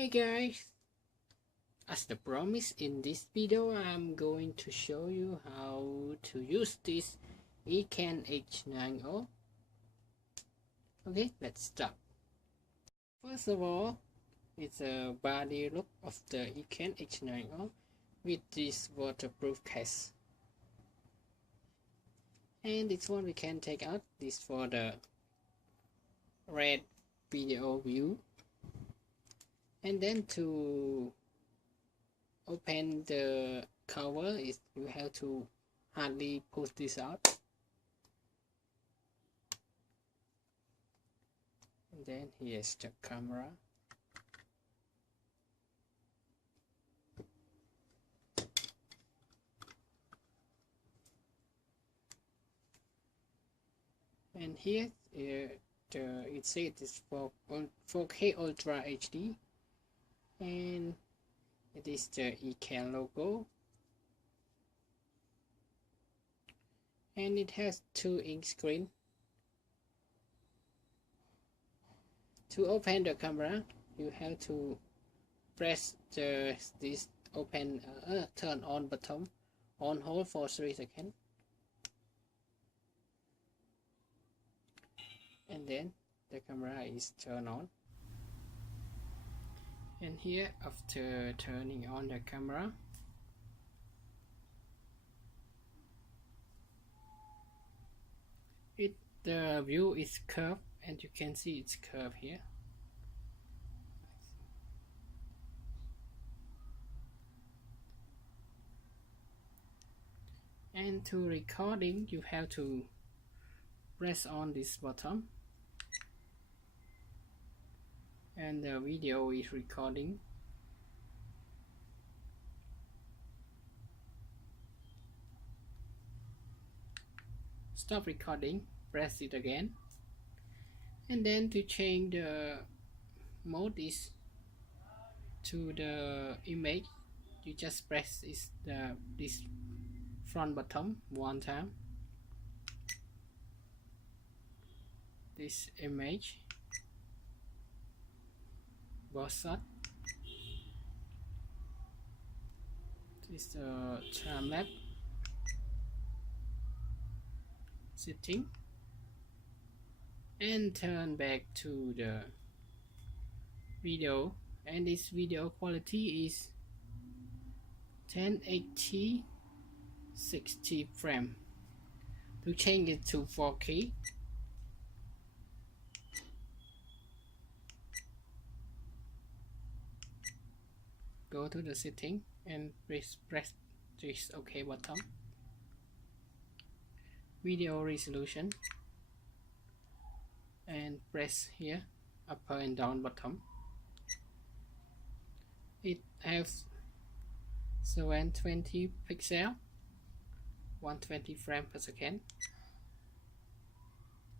Hey guys, as the promise, in this video I'm going to show you how to use this Eken H9R. Okay, let's start. First of all, it's a body look of the Eken H9R with this waterproof case. And this one we can take out this for the red video view. And then to open the cover, you have to hardly push this out. And then here's the camera. And here it says it's for 4K Ultra HD. And it is the Eken logo, and it has 2-inch screen. To open the camera, you have to press this open turn on button on hold for 3 seconds, and then the camera is turned on. And here, after turning on the camera, the view is curved, and you can see it's curved here. And to recording, you have to press on this button, and the video is recording. Stop recording, press it again, and then to change the mode is to the image, you just press this front button one time. This image both shot. This is the time lapse setting, and turn back to the video, and this video quality is 1080 60 frame. To change it to 4K, go to the setting and press this OK button. Video resolution, and press here upper and down button. It has 720 pixel, 120 frames per second,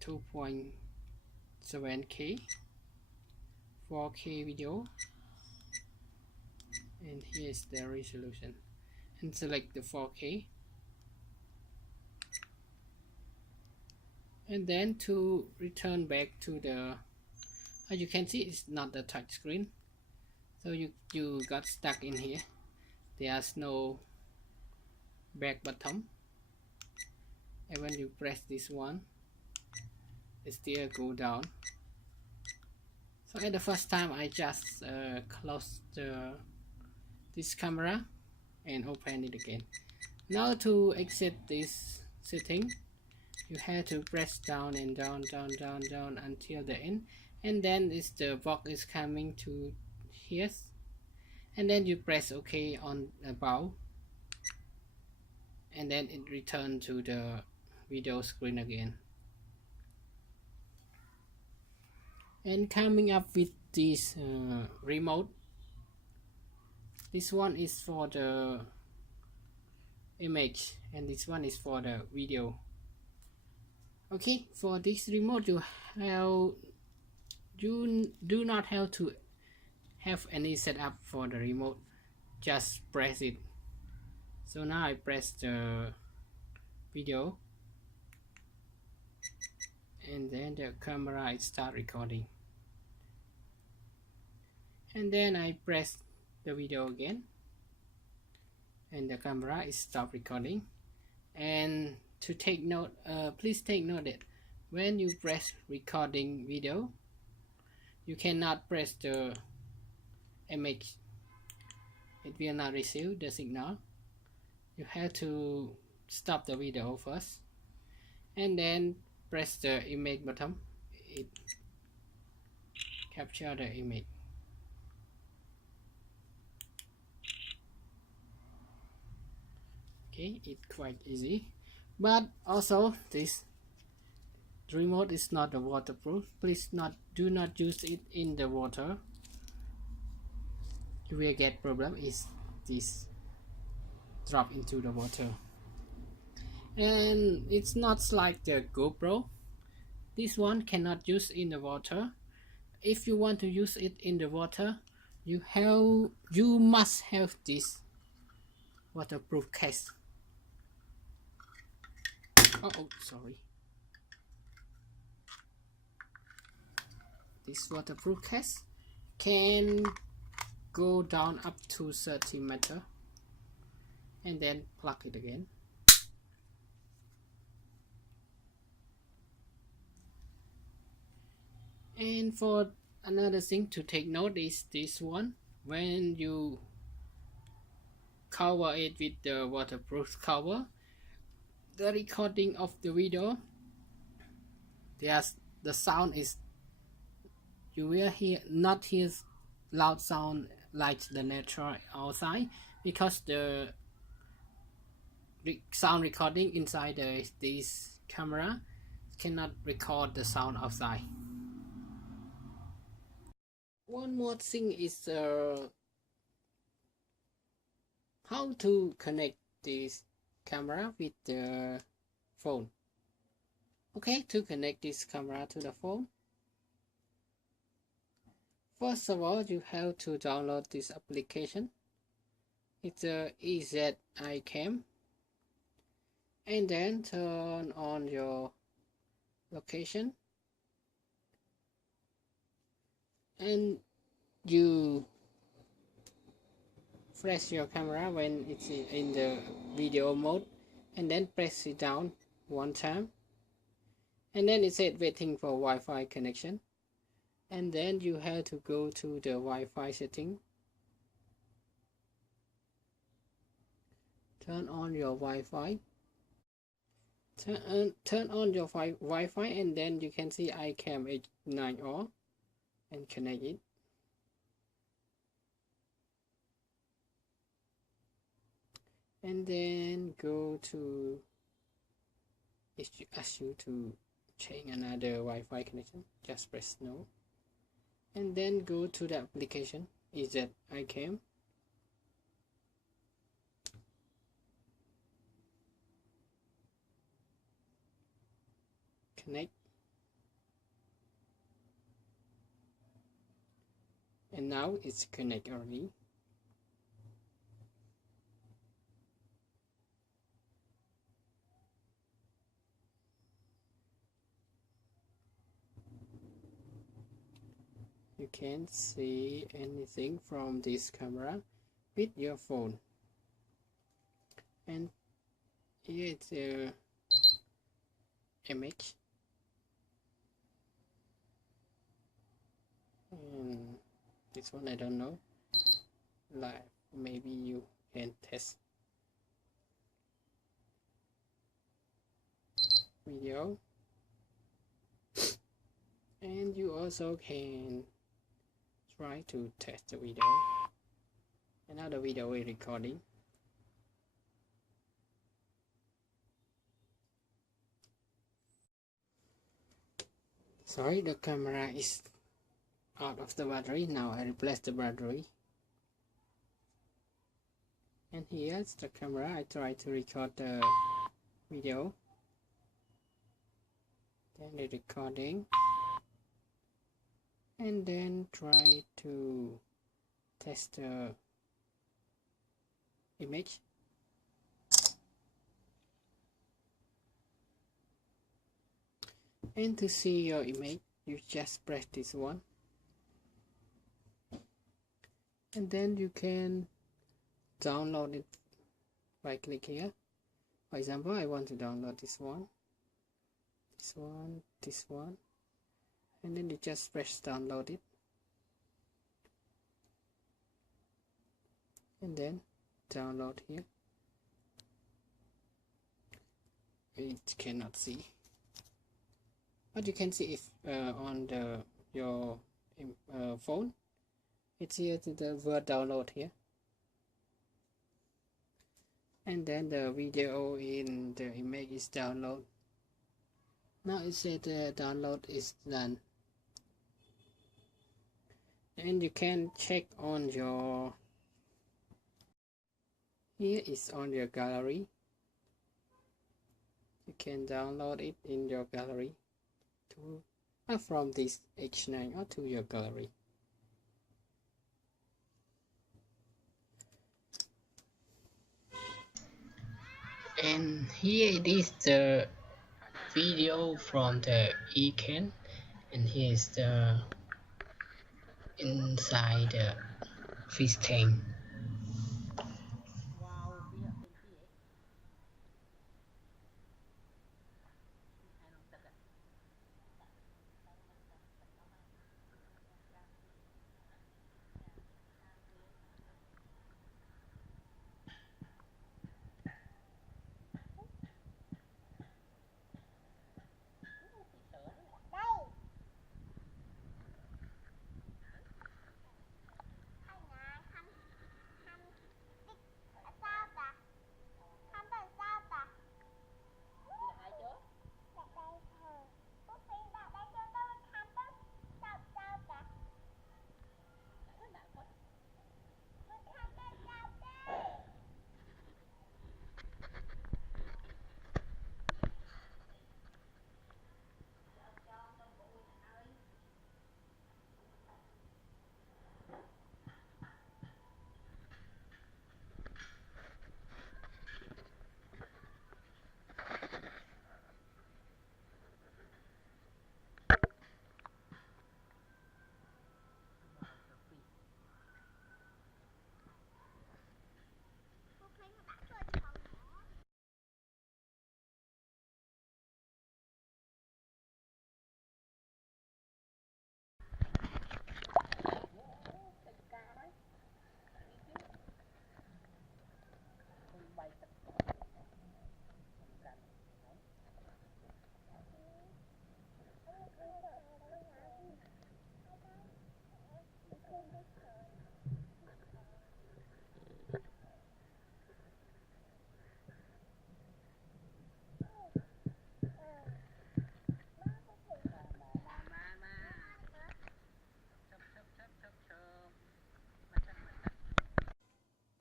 2.7K, 4K video, and here's the resolution, and select the 4K. And then to return back to the, as you can see, it's not the touch screen, so you got stuck in here. There's no back button, and when you press this one, it still go down. So at the first time, I just close this camera and open it again. Now to exit this setting, you have to press down and down until the end, and then the box is coming to here, and then you press OK on above, and then it returns to the video screen again. And coming up with this remote, this one is for the image and this one is for the video. Okay, for this remote you do not have to have any setup for the remote, just press it. So now I press the video, and then the camera start recording. and then I press the video again, and the camera is stopped recording. And to take note, please take note that when you press recording video, you cannot press the image. It will not receive the signal. You have to stop the video first and then press the image button. It capture the image. Okay, it's quite easy, but also this remote is not waterproof. Please do not use it in the water. You will get problem is this drop into the water. And it's not like the GoPro. This one cannot use in the water. If you want to use it in the water, you must have this waterproof case. Oh, sorry. This waterproof case can go down up to 30 meters and then plug it again. And for another thing to take note is this one. When you cover it with the waterproof cover, the recording of the video, the sound is, you will not hear loud sound like the natural outside, because the sound recording inside this camera cannot record the sound outside. One more thing is how to connect this camera with the phone. Okay, to connect this camera to the phone, first of all, you have to download this application. It's a Eken, and then turn on your location, and you flash your camera when it's in the video mode, and then press it down one time, and then it said waiting for Wi-Fi connection, and then you have to go to the Wi-Fi setting, turn on your Wi-Fi, turn on your Wi-Fi, and then you can see Eken H9R and connect it. And then go to, if you ask you to change another Wi-Fi connection, just press no, and then go to the application Eken, connect, and now it's connect already. You can't see anything from this camera with your phone. And here it's a image, and this one I don't know, like maybe you can test video, and you also can try to test the video. And now the video is recording. Sorry, the camera is out of the battery. Now I replace the battery. And here's the camera. I try to record the video. Then the recording. And then try to test the image. And to see your image, you just press this one. and then you can download it by click here. For example, I want to download this one, and then you just press download it, and then download here. It cannot see, but you can see if on your phone, it's here to the word download here, and then the video in the image is download. Now it said the download is done, and you can check on your, here is on your gallery. You can download it in your gallery to from this H9R to your gallery. And here it is, the video from the Eken, and here is the inside the fish tank.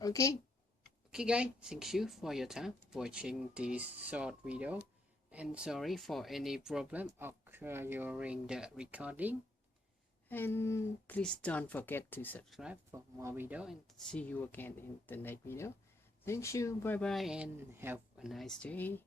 Okay guys, thank you for your time watching this short video, and sorry for any problem occurring during the recording, and please don't forget to subscribe for more video, and see you again in the next video. Thank you, bye bye, and have a nice day.